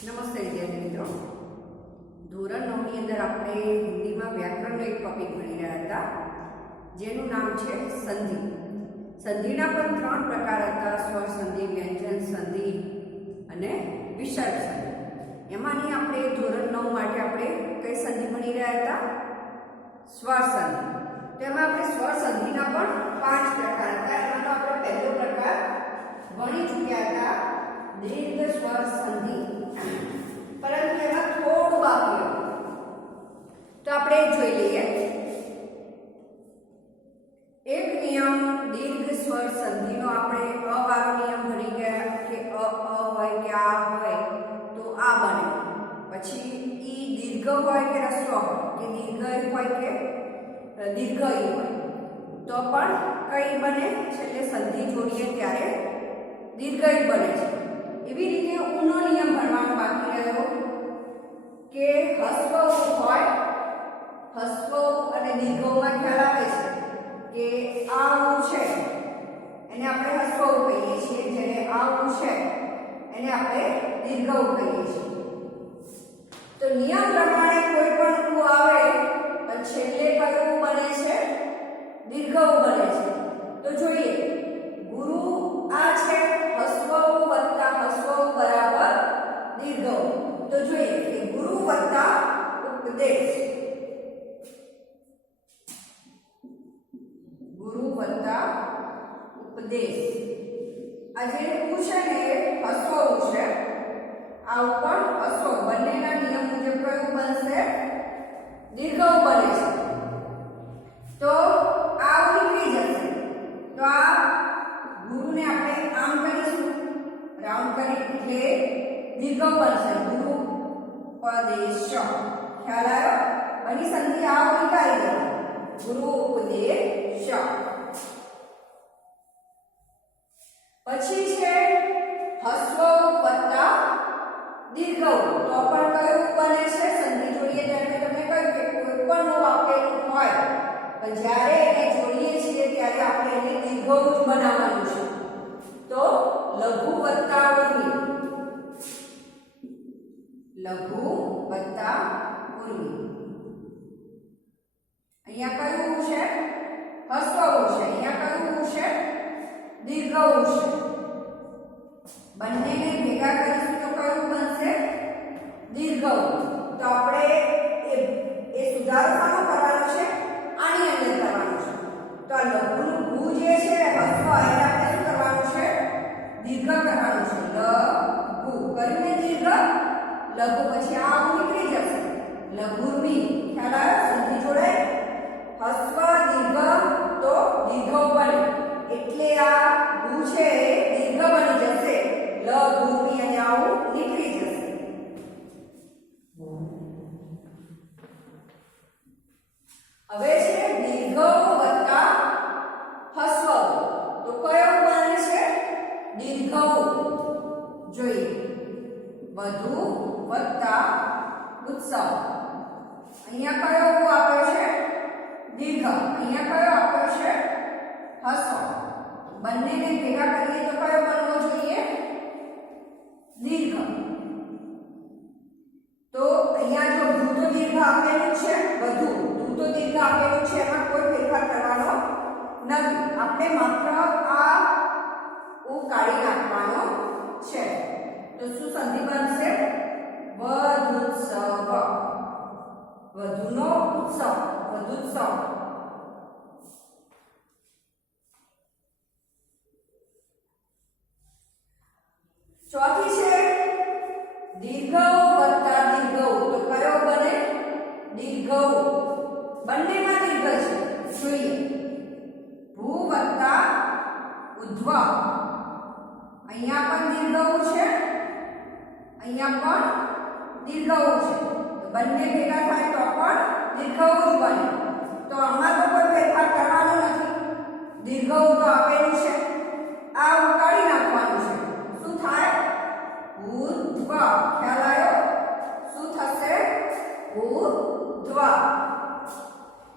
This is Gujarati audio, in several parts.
નમસ્તે વિદ્યાર્થી મિત્રો, ધોરણ 9 ની અંદર આપણે હિન્દીમાં વ્યાકરણનો એક ટોપિક ભણી રહ્યા હતા, જેનું નામ છે સંધિ. સંધિના પણ 3 પ્રકાર હતા: સ્વર સંધિ, વ્યંજન સંધિ અને વિસર્ગ સંધિ. એમાંની આપણે ધોરણ 9 માટે આપણે કઈ સંધિ ભણી રહ્યા હતા? સ્વર સંધિ. તો એમાં આપણે સ્વર સંધિના પણ 5 પ્રકાર હતા. એમાંનો આપણે પહેલો પ્રકાર ભણી ચૂક્યા હતા, દીર્ઘ સ્વર સંધિ, પરંતુ એમાં થોડું બાકી હતું. તો આપણે જોઈ લઈએ. એક નિયમ દીર્ઘ સ્વર સંધિનો આપણે અ વાળો નિયમ ભણી ગયા કે અ હોય કે આ હોય તો આ બને. પછી ઈ દીર્ઘ હોય કે રસ્વ હોય, કે દીર્ઘ હોય કે દીર્ઘ હોય તો પણ કઈ બને? છેલ્લે સંધિ જોડીએ ત્યારે દીર્ઘ બને છે. એવી રીતે ઊનો નિયમ ભણવાનો બાકી રહ્યો કે હસ્વ હોય, હસ્વ અને દીર્ઘમાં ખ્યાલ આવે છે કે આ ઊ છે એને આપણે હસ્વ કહીએ છીએ, જ્યારે આ ઊ છે એને આપણે દીર્ઘ કહીએ છીએ. તો નિયમ પ્રમાણે કોઈ પણ ઊ આવે પણ છેલ્લે કયું બને છે? દીર્ઘ બને છે. તો જોઈએ, ગુરુ આ છે હસ્વ વત્તા હસ્વ બરાબર દીર્ઘ. તો જોઈએ કે ગુરુ વત્તા ઉપદેશ, ગુરુ વત્તા ઉપદેશ. આ જે ઉ છે ને હસ્વ ઉ છે, આ ઉપર હસ્વ, બંનેના નિયમ મુજબ કયું બનશે? દીર્ઘ બને છે. તો આ નીકળી જશે. તો આ ગુરુને આપણે આમ કરીશું, રાઉન્ડ કરી એટલે દીર્ઘ બનશે. ગુરુ ઉપદેશ. ખ્યાલ આવ્યો? બની સંધિ આ નીકાળી દો. ગુરુ ઉપદેશ. પછી છે હસ્વ વત્તા દીર્ઘ. તો પણ કયું બને છે? સંધિ જોડીએ ત્યારે તમને કહ્યું કે કોઈ પણ આપેલું હોય પણ જ્યારે એને જોડીએ છીએ ત્યારે આપણે એને દીર્ઘ જ બનાવવાનું છે. તો લઘુ વત્તા ઉર્વી, લઘુ વત્તા ઉર્વી. અહીંયા કયું છે? હસ્વ છે. અહીંયા કયું છે? દીર્ઘ છે. બંનેને ભેગા કરીશું તો કયું બનશે? દીર્ઘ. તો આપણે એ સુધારો શાનો કરવાનો છે? આની અંદર કરવાનો છે. તો આ લઘુનું ભૂ જે છે હસ્વ, એને આપણે શું કરવાનું છે? દીર્ઘ કરવાનું છે. લઘુ કરીને દીર્ઘ, લઘુ. પછી આ નીકળી જશે. લઘુર્વી. ખ્યાલ આવ્યો? સંધિ જોડે હસ્વ દીર્ઘ તો દીર્ઘ બને એટલે આ ભૂ છે દીર્ઘ બની જશે. લઘુર્વી અને આવું નીકળી જશે. હવે છે દીર્ઘ વત્તા હસ્વ. તો કયો બને છે? દીર્ઘ. જોઈએ, વધુ વત્તા ઉત્સવ. અહીંયા કયો આપ્યો છે? દીર્ઘ. અહીંયા કયો આપ્યો છે? હસ્વ. બંનેને ભેગા કરીએ તો કયો બનવો જોઈએ? દીર્ઘ. તો અહીંયા જો ધૂતો દીર્ઘ આપેલું છે, વધુ ધૂતો દીર્ઘ આપેલું છે, એમાં કોઈ ફેરફાર કરવાનો નથી. આપણે માત્ર આ ઉ કાઢી નાખવાનો છે. તો શું સંધિ બનશે? વધુત્સવ. વધુનો ઉત્સવ, વધુત્સવ. ચોથી છે દીર્ઘ વત્તા દીર્ઘ. તો કયો બને? દીર્ઘ. બંનેમાં દીર્ઘ છે. જોઈએ, ભૂ વત્તા ઉધ્વ. અહીંયા પણ દીર્ઘ છે, અહીંયા પણ દીર્ઘ છે. તો બંને ભેગા થાય તો પણ દીર્ઘ જ બને. તો આમાં તો કોઈ ફેરફાર કરવાનો નથી. દીર્ઘ તો આપેલું છે, આ ઉકાળી નાખવાનું છે. શું થાય? ઉધ્વ. ખ્યાલ આવ્યો? શું થશે? ઉધ્વ.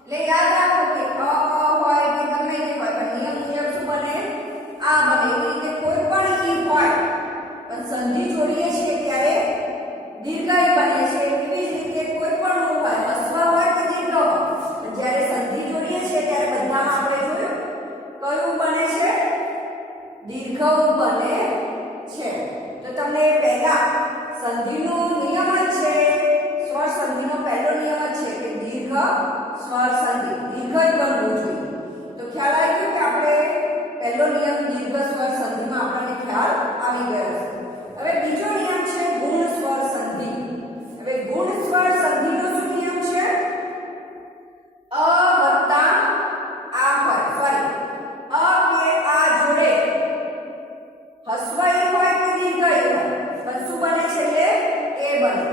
એટલે યાદ રાખો કે અ હોય કે ગમે તે હોય પણ નિયમ મુજબ શું બને? આ બને. એવી રીતે કોઈ પણ ઈ હોય પણ સંધિ જોડીએ છીએ ત્યારે પહેલો નિયમ દીર્ઘ સ્વર સંધિમાં આપણને ખ્યાલ આવી ગયો છે. હવે બીજો નિયમ છે ગુણ સ્વર સંધિ. હવે ગુણ સ્વર સંધિનો શું નિયમ છે? અ વત્તા આ હોય, સોરી, અ કે આ જોડે હસ્વઈ હોય કે દીર્ઘઈ હોય પણ શું બને છે એટલે એ બને.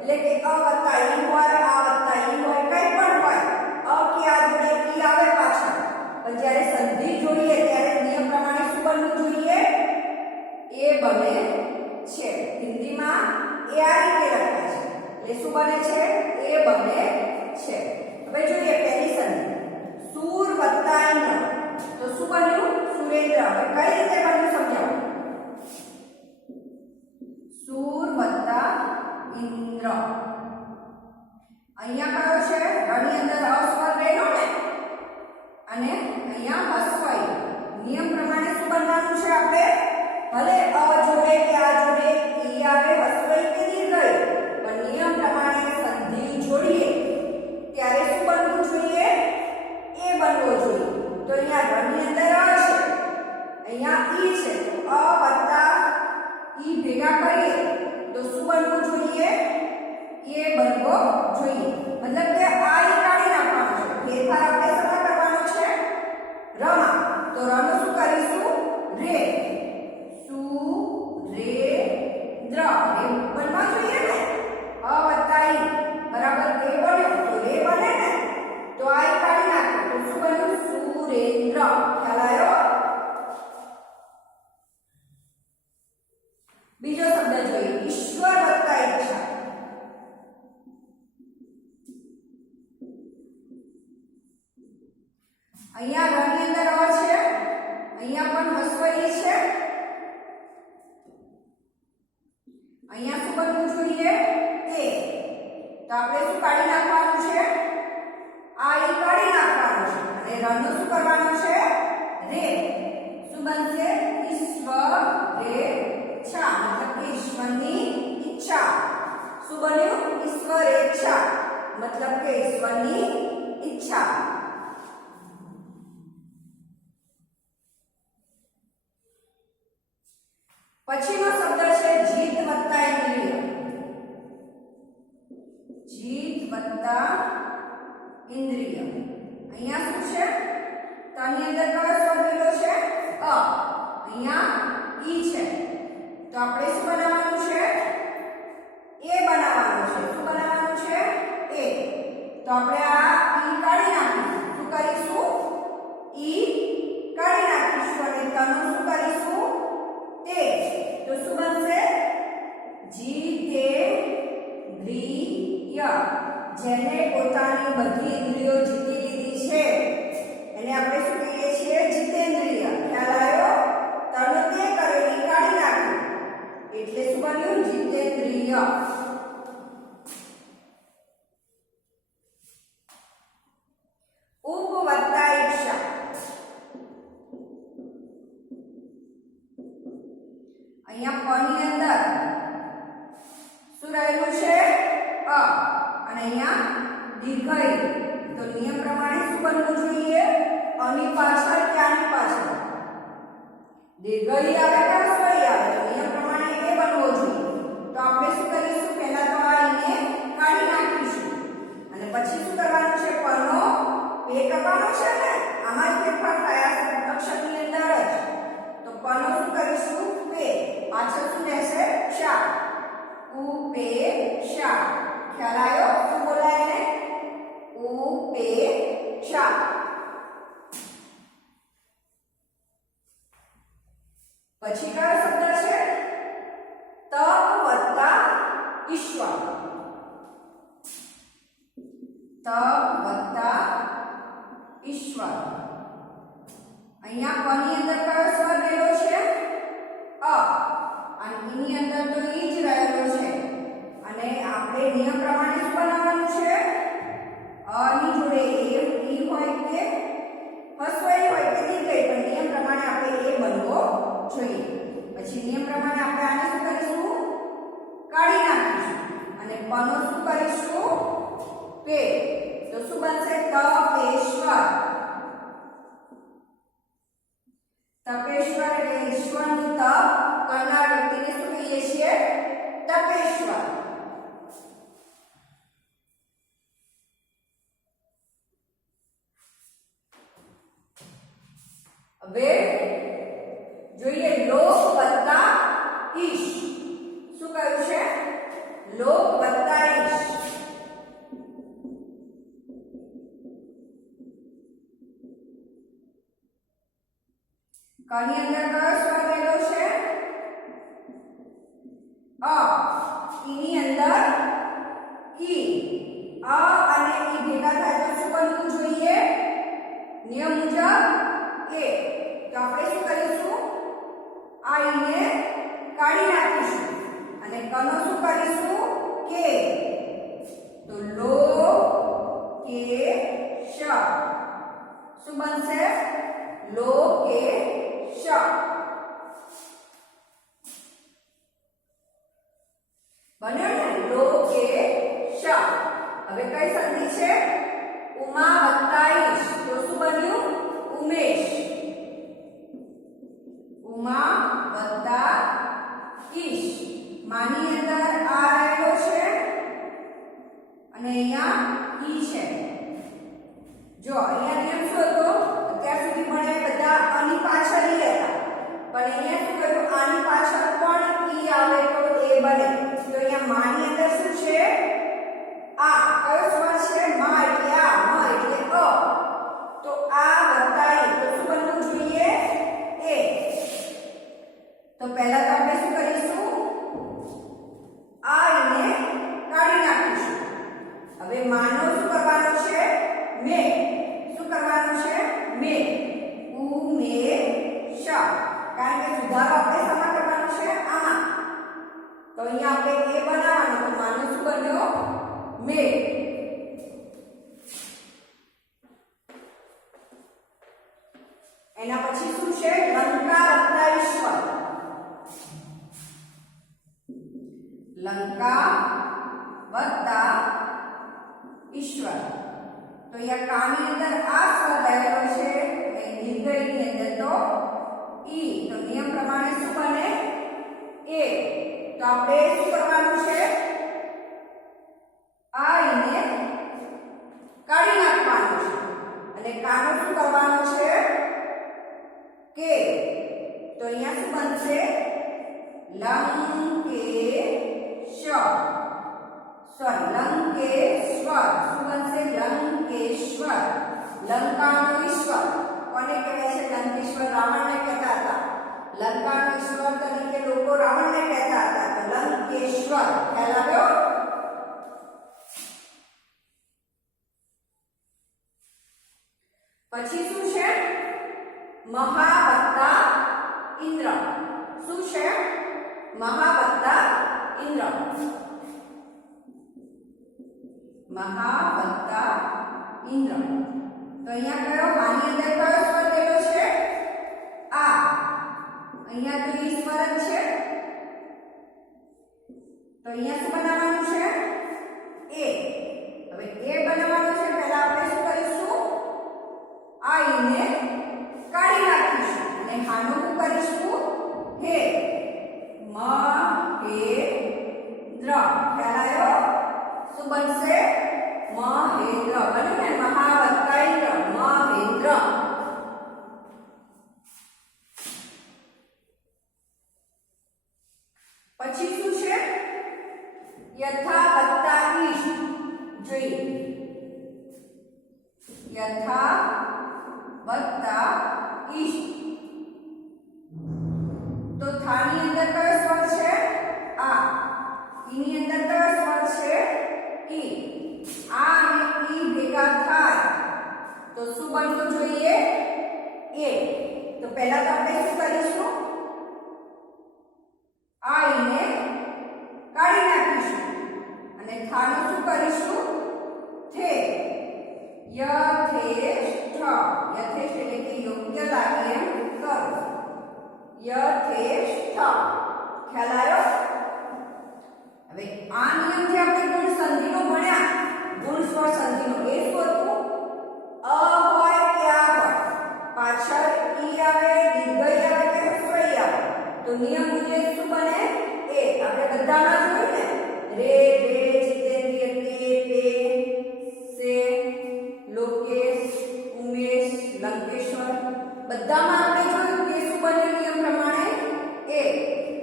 એટલે કે અ વત્તા ઈ હોય, આ વત્તા ઈ હોય, કંઈ પણ હોય, અ કે આ જોડે ઈ આવે પાછળ, પણ જ્યારે સંધિ જોઈએ ત્યારે નિયમ પ્રમાણે શું બનવું જોઈએ? એ બને છે. હિન્દીમાં એ આ રીતે લખાય છે એટલે શું બને છે? એ બને છે. હવે જોઈએ પહેલી સંધિ સૂર વત્તા ઇન્દ્ર, તો શું બન્યું? સુરેન્દ્ર. હવે કઈ રીતે બન્યું સમજાવો. સૂર વત્તા ઇન્દ્ર. અહીંયા કયો છે? આની અંદર અસ્વર રહેલો ને, અને અહીંયા હસ્વઈ. નિયમ પ્રમાણે શું બનવાનું છે? આપણે ભલે અ જોડે કે આ જોડે ઈ આવે હસ્વઈ કે દીર્ઘઈ, પણ નિયમ પ્રમાણે સંધિ જોડીએ ત્યારે શું બનવું જોઈએ? એ બનવો જોઈએ. તો અહીંયા ઘરની અંદર અ છે, અહીંયા ઈ છે, તો અ વત્તા ઈ ભેગા કરીએ તો શું બનવું જોઈએ? એ બનવો જોઈએ. મતલબ કે આ ઈ કાઢી નાખવાનો છે. ફેરફાર આપણે શેમાં કરવાનો છે? રમાં. તો રનો શું કરીશું? રે. સુ રે દ્ર. એ બનવા જોઈએ ને. અ વત્તા ઈ બરાબર એ બન્યો તો રે બને ને. તો આ ઈ કાઢી નાખો તો શું બન્યું? સુરેન્દ્ર. ખ્યાલ આવ્યો? બીજો શબ્દ જોઈએ ઈશ્વર વત્તા ઈચ્છા. અહીંયા ઘરની અંદર અ છે, અહીંયા પણ હસ્વઈ છે, અહીંયા શું બનવું જોઈએ? એ. તો આપણે શું કાઢી નાખવાનું છે? આ ઈ કાઢી નાખવાનું છે અને રનો શું કરવાનો છે? રે. શું બનશે? ઈશ્વર રે ઈચ્છા, મતલબ કે ઈશ્વરની ઈચ્છા. શું બન્યું? ઈશ્વર ઈચ્છા, મતલબ કે ઈશ્વરની ઈચ્છા. પછીનો શબ્દ છે જીત વત્તા ઇન્દ્રિય. જીત વત્તા ઇન્દ્રિય. અહીંયા શું છે? તો આની અંદર કયો સ્વર રહેલો છે? અ. અહીંયા ઈ છે, તો આપણે શું બનાવવાનું છે? એ બનાવવાનું છે. શું બનાવવાનું છે? એ. તો આપણે આ ઈ કાઢી નાખીશું. શું કરીશું? ઈ કાઢી નાખીશું અને તનું શું કરીશું? તે. તો શું બનશે? જીતેન્દ્રિય. જેને પોતાની બધી ઇન્દ્રિયો જીતી લીધી છે એને આપણે શું કહીએ છીએ? જીતેન્દ્રિય. ખ્યાલ આવ્યો? તને તે કરેલી કાઢી નાખી એટલે શું બન્યું? જીતેન્દ્રિય. ઉપ વત્તા ઈચ્છા. અહીંયા પની અંદર શું રહેલું છે? અ. અને અહીંયા દીર્ઘઈ. તો નિયમ પ્રમાણે શું બનવું જોઈએ? અની પાછળ કે આની પાછળ? દીર્ઘઈ આવે કે હસ્વઈ આવે? તો નિયમ પ્રમાણે એ બનવો જોઈએ. તો આપણે શું કરીશું? પહેલા તો આ ઈને કાઢી નાખીશું અને પછી શું કરવાનું છે? પનો પે કરવાનો છે ને. આમાં જ ફેરફાર થયા છે અક્ષરની અંદર જ. તો પનો શું કરીશું? પે. પાછળ શું રહેશે? શા. ઉપે શા. ખ્યાલ આવ્યો? શું બોલાય ને? ઉપે શા. પછી કયો શબ્દ છે? તપ વત્તા ઈશ્વર. તપ વત્તા ઈશ્વર. અહીંયા પની અંદર કયો સ્વર રહેલો છે? અ. અને એની અંદર તો ઈ જ રહેલો છે અને આપણે નિયમ પ્રમાણે શું બનાવવાનું છે? અ ની જોડે ઈ હોય કે હસ્વઈ હોય કે દીર્ઘઈ, પણ નિયમ પ્રમાણે આપણે એ બનવો જોઈએ. પછી નિયમ પ્રમાણે આપણે આને શું કરીશું? કાઢી નાખીશું અને પનો શું કરીશું? પે. તો શું બનશે? તપેશ્વર. હવે જોઈએ લોક વત્તા ઈશ. શું કહ્યું છે? લોક વત્તા ઈશ. કની અંદર કયો સ્વર રહેલો છે? અ. ઈની અંદર ઈ. અ અને ઈ ભેગા થાય તો શું બનવું જોઈએ? નિયમ મુજબ એ. તો આપણે શું કરીશું? આ ઈને કાઢી નાખીશું અને કનો શું કરીશું? કે. તો લો કે શ. શું બનશે? લો કે શ. બન્યો ને? લો કે શ. હવે કઈ સંધિ છે? ઉમા વત્તા ઈશ. તો શું બન્યું? ઉમેશ. ઉમા વત્તા ઈશ. માની અંદર આ રહેલો છે અને અહીંયા ઈ છે. જો અહીંયા નિયમ શું હતો? અત્યાર સુધી ભણ્યા બધા આની પાછળ ઈ હતા, પણ અહીંયા શું કર્યું? આની પાછળ પણ ઈ આવે તો એ બને. તો અહીંયા માની અંદર શું છે? આ. કયો સ્વર છે? મા એટલે આ, મ એટલે અ. તો આ વત્તા ઈ. તો શું બનવું જોઈએ? એ. તો પહેલા તો આપણે શું કરીશું? આ ઈને કાઢી નાખીશું. હવે માનો શું કરવાનો છે? મે. શું કરવાનું છે? મે. ઉમેશ. કારણ કે સુધારો આપણે શેમાં કરવાનો છે? આમાં. તો અહીંયા આપણે એ બનાવવાનું. તો માનો શું બન્યો? મે. એના પછી શું છે? લંકા વત્તા ઈશ્વર. લંકા વત્તા ઈશ્વર. તો અહીંયા કાની અંદર આ સ્વર રહેલો છે અને દીર્ઘઈની અંદર તો ઈ. તો નિયમ પ્રમાણે શું બને? એ. તો આપણે શું કરવાનું છે? આ ઈને કાઢી નાખવાનું છે અને કાનો શું કરવાનો છે? કે. તો અહીંયા શું બનશે? લંકેશ. સ્વર લંકેશ્વર. શું બનશે? લંકેશ્વર. લંકાનો ઈશ્વર. કોને કહેવાય છે? લંકેશ્વર રાવણને કહેતા હતા. લંકાનો ઈશ્વર તરીકે લોકો રાવણને કહેતા હતા. તો લંકેશ્વર. ખ્યાલ આવ્યો? પછી શું છે? મહા વત્તા ઇન્દ્ર. શું છે? મહા વત્તા ઇન્દ્ર. મહા વત્તા ઇન્દ્ર. તો અહીંયા કયો? આની અંદર કયો સ્વર રહેલો છે? આ. અહીંયા તો ઈ સ્વર જ છે. તો અહીંયા શું બનાવવાનું છે? એ. હવે એ બનાવવાનું છે. પહેલા આપણે શું કરીશું? આ ઈને કાઢી નાખીશું અને હાનો શું કરીશું? હે. મ હે દ્ર. ખ્યાલ આવ્યો? શું બનશે? મહેન્દ્ર. બન્યું ને? મહા વત્તા ઇન્દ્ર. મહેન્દ્ર. પછી શું છે? યથા વત્તા ઈશ. જોઈએ યથા વત્તા ઈશ. તો થાની અંદર કયો સ્વર છે? આ. ઈની અંદર કયો સ્વર છે? ઈ. આ અને ઈ ભેગા થાય તો શું બનવું જોઈએ? એ. તો પહેલા તો આપણે શું કરીશું? આ ઈને કાઢી નાખીશું અને થાનો શું કરીશું? થે. યથેષ્ઠ. યથેષ્ઠ એટલે કે યોગ્ય લાગે એમ કરો. યથેષ્ઠ. ખ્યાલ આવ્યો? હવે આ નિયમથી આપણે ગુણ સંધિનો ભણ્યા. ગુણ સ્વર સંધિનો એ શું હતું? અ હોય કે આ હોય, પાછળ ઈ આવે, દીર્ઘઈ આવે કે હસ્વઈ આવે તો નિયમ મુજબ શું બને? એ. આપણે બધામાં જોયું ને? રે, રે, જીતેન્દ્રિય, તે, પે, સે, લોકેશ, ઉમેશ, લંકેશ્વર. બધામાં આપણે જોયું કે શું બન્યું નિયમ પ્રમાણે એ.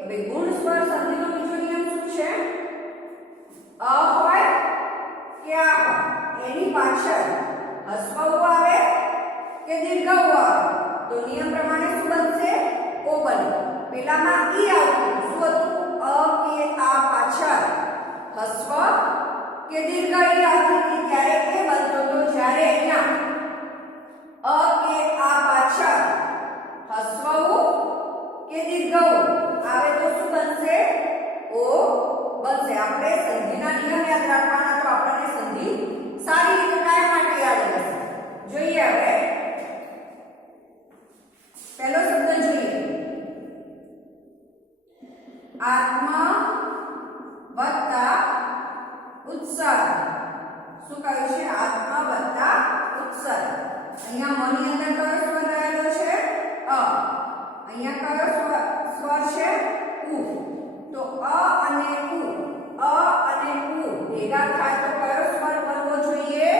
હવે ગુણ સ્વર સંધિનો બીજો નિયમ શું છે? અ હોય કે આ હોય એની પાછળ હસ્વ આવે કે દીર્ઘ આવે તો નિયમ પ્રમાણે શું બનશે? ઓ બને. પેલામાં ઈ આવતું શું હતું? અ કે આ પાછળ હસ્વ કે દીર્ઘ ઈ આવતી હતી ત્યારે એ બનતો તો જ્યારે અહીંયા અ કે આ પાછળ હસ્વ કે દીર્ઘ આવે તો શું બનશે? ઓ બનશે. આપણે સંધિના નિયમ યાદ રાખવાના તો આપણને સંધિ સારી રીતે કાયમ માટે યાદ રહેશે. જોઈએ હવે પહેલો શબ્દ જોઈએ. આત્મ વત્તા ઉત્સર્ગ. શું કહ્યું છે? આત્મ વત્તા ઉત્સર્ગ. અહીંયા મની અંદર કયો સ્વર રહેલો છે? અ. અહીંયા કયો સ્વર છે? ઉ. તો અ અને ઉ ભેગા થાય તો કયો સ્વર બનવો જોઈએ?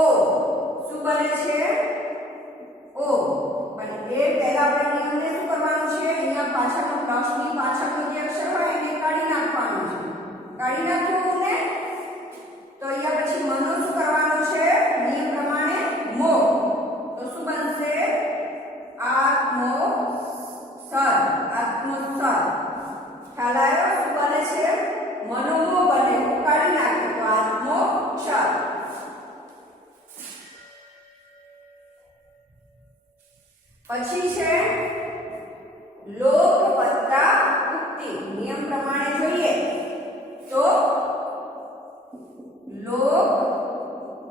ઓ. શું બને છે? ઓ. પણ એ પહેલા આપણે નિયમને શું કરવાનું છે? અહીંયા પાછળનો પ્લસની પાછળનો જે અક્ષર હોય એને કાઢી નાખવાનો છે. કાઢી નાખ્યો ને તો અહીંયા પછી મનો શું કરવાનો છે? નિયમ પ્રમાણે મો. તો શું બનશે? આત્મોસર. આત્મોસર. ખ્યાલ આવ્યો? શું બને છે? મનોમો બને. કાઢી નાખ્યો તો આત્મોસર. પછી છે લોક વત્તા ઉક્તિ. નિયમ પ્રમાણે જોઈએ તો લોક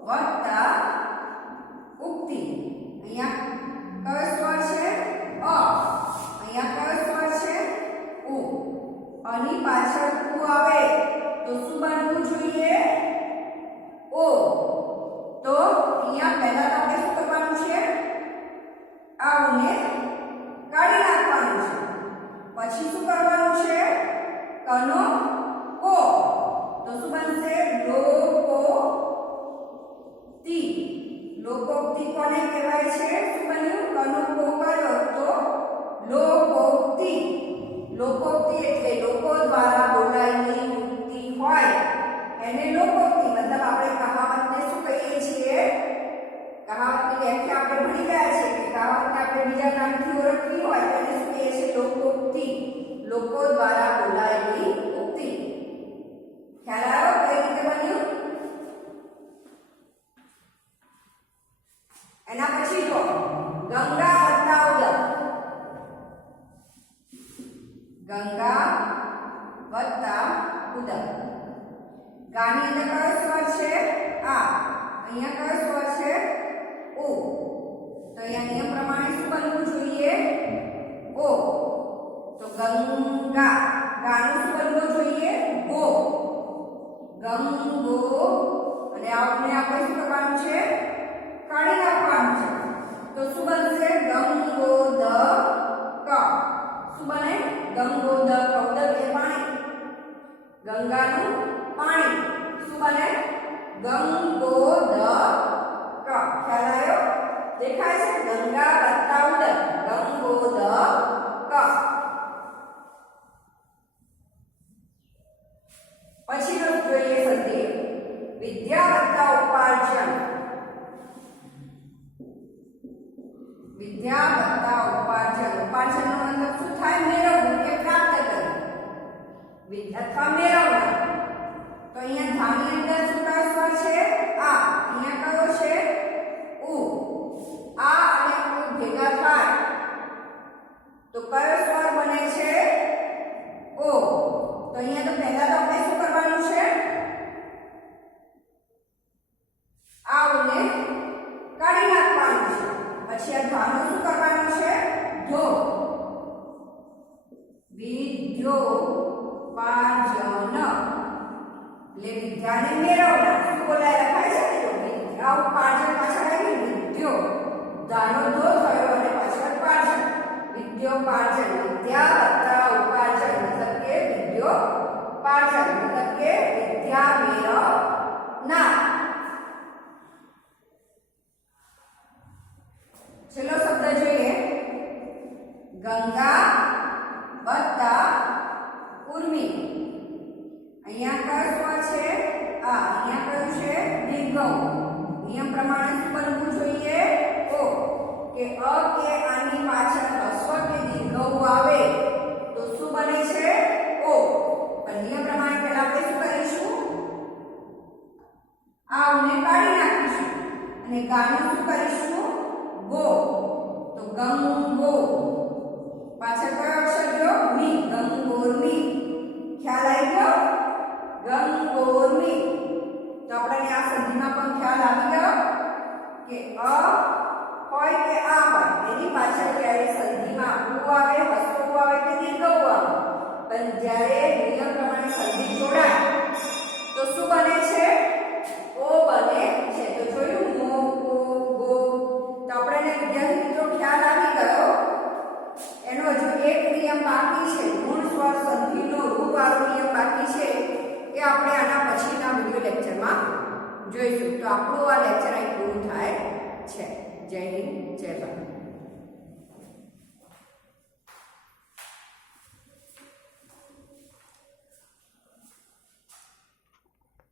વત્તા ઉક્તિ. અહીંયા કયો સ્વર છે? અ. અહીંયા કયો સ્વર છે? ઉ. આની પાછળ ઉ આવે તો શું બનવું જોઈએ? ઓ. તો અહીંયા પહેલા આપણે શું કરવાનું છે? આને કાઢી નાખવાનું છે. પછી શું કરવાનું છે? કનો કો. તો શું બનશે? લોકોક્તિ. લોકોક્તિ કોને કહેવાય છે? શું બન્યું? કનો કો કર્યો તો લોકોક્તિ. લોકોક્તિ એટલે લોકો દ્વારા બોલાયેલી ઉક્તિ હોય એને લોકોક્તિ. મતલબ આપણે કહાવતને શું કહીએ છીએ? કહાવતની વ્યાખ્યા આપણે ભણી ગયા છે કે કહાવતને આપણે બીજા નામથી ઓળખવી હોય તો એને શું કહીએ છીએ? લોકોક્તિ. લોકો દ્વારા બોલાયેલી ઉક્તિ. ખ્યાલ આવ્યો કઈ રીતે બન્યું? એના પછી જો ગંગા વત્તા ઉદક. ગંગા વત્તા ઉદક. ગાની અંદર કયો સ્વર છે? આ. અહીંયા કયો સ્વર છે? ઓ. તો અહીંયા નિયમ પ્રમાણે શું બનવું જોઈએ? ઓ. તો ગંગા. ગાનું શું બનવું જોઈએ? ગો. ગંગો. અને આપણે શું કરવાનું છે? કાઢી નાખવાનું છે. તો શું બનશે? ગંગોદક. શું બને? ગંગોદક. ઉદક એ પાણી. ગંગાનું પાણી. શું બને? ગંગોદક. ખ્યાલ આવ્યો? દેખાય છે? ગંગા વત્તા ઉદક. ગંગોદક. પછી જોઈએ સંધિ વિદ્યા વત્તા ઉપાર્જન. વિદ્યા વત્તા ઉપાર્જન. ઉપાર્જનનો મતલબ શું થાય? મેળવવું કે પ્રાપ્ત કરવું અથવા મેળવવું. તો અહીંયા ધાની અંદર શું કયો સ્વર છે? આ. અહીંયા કયો છે? ઉ. આ અને ઉ ભેગા થાય તો કયો સ્વર બને છે? ઓ. તો અહીંયા તો પહેલા તો આપણે શું કરવાનું છે? આ ઉને કાઢી નાખવાનું છે. પછી આ ધાનો શું કરવાનું છે? ધો. વિદ્યોપાર્જન. એટલે વિદ્યાને મેળવનાર. શું બોલાય લખાય છે ને? વિદ્યા ઉપાર્જન પાછળ આવી વિદ્યો. ધાનો ધો થયો અને પાછળ પાર્જન. વિદ્યોપાર્જન. વિદ્યા વત્તા ઉપાર્જન મતલબ કે વિદ્યોપાર્જન મતલબ કે વિદ્યા મેળવનાર. છેલ્લો શબ્દ જોઈએ ગંગા વત્તા ઉર્મી. અહીંયા કયું સ્વર છે? આ. અહીંયા કયું છે? દીર્ઘ. નિયમ પ્રમાણે શું બનવું જોઈએ? ઓ. કે અ કે આની પાછળ હસ્વ કે દીર્ઘ આવે તો શું બને છે? ઓ. પણ નિયમ પ્રમાણે પહેલા આપણે શું કરીશું? આ ને કાઢી નાખીશું અને ગાનું શું કરીશું? ગો. તો ગંગો. પાછળ કયો અક્ષર ગયો? મી. ગંગોર્મી. ખ્યાલ આવી ગયો? ગંગોર્મી. તો આપણને આ સંધિમાં પણ ખ્યાલ આવી ગયો કે અ હોય કે આ હોય એની પાછળ ક્યારે સંધિમાં ઉ આવે, હસ્વ ઉ આવે કે દીર્ઘ ઉ આવે, પણ જ્યારે નિયમ પ્રમાણે સંધિ જોડાય તો શું બને છે? ઓ બને છે. તો જોયું મો, કો, ગો. તો આપણને વિદ્યાર્થી મિત્રો ખ્યાલ આવી ગયો. એનો હજુ એક નિયમ બાકી છે, ગુણ સ્વર સંધિનો રૂપવાળો નિયમ બાકી છે. એ આપણે આના પછીના વિડિયો લેક્ચરમાં જોઈશું. તો આપણું આ લેક્ચર અહીં પૂરું થાય છે. જય હિન્દ, જય ભારત.